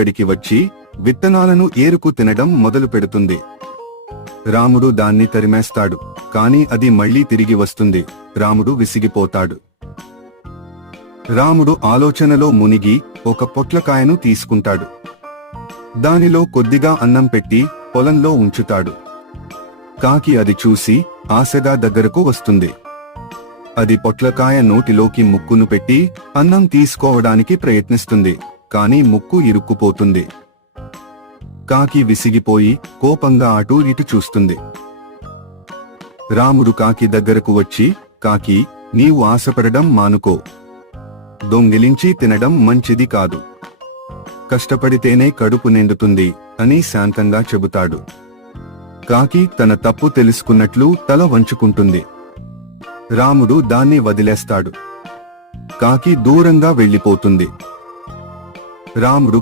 అక్కడికి వచ్చి విత్తనాలను ఏరుకు తినడం మొదలు పెడుతుంది. రాముడు దాన్ని తరిమేస్తాడు, కాని అది మళ్లీ తిరిగి వస్తుంది. రాముడు విసిగిపోతాడు. రాముడు ఆలోచనలో మునిగి ఒక పొట్లకాయను తీసుకుంటాడు. దానిలో కొద్దిగా అన్నం పెట్టి పొలంలో ఉంచుతాడు. కాకి అది చూసి ఆశగా దగ్గరకు వస్తుంది. అది పొట్లకాయ నోటిలోకి ముక్కును పెట్టి అన్నం తీసుకోవడానికి ప్రయత్నిస్తుంది, కాని ముక్కు ఇరుక్కుపోతుంది. కాకి విసిగిపోయి కోపంగా అటూ ఇటు చూస్తుంది. రాముడు కాకి దగ్గరకు వచ్చి, కాకి, నీవు ఆశపడడం మానుకో. దొంగిలించి తినడం మంచిది కాదు. కష్టపడితేనే కడుపు నిండుతుంది అని శాంతంగా చెబుతాడు. కాకి తన తప్పు తెలుసుకున్నట్లు తల వంచుకుంటుంది. రాముడు దాన్ని వదిలేస్తాడు. కాకి దూరంగా వెళ్ళిపోతుంది. రాముడు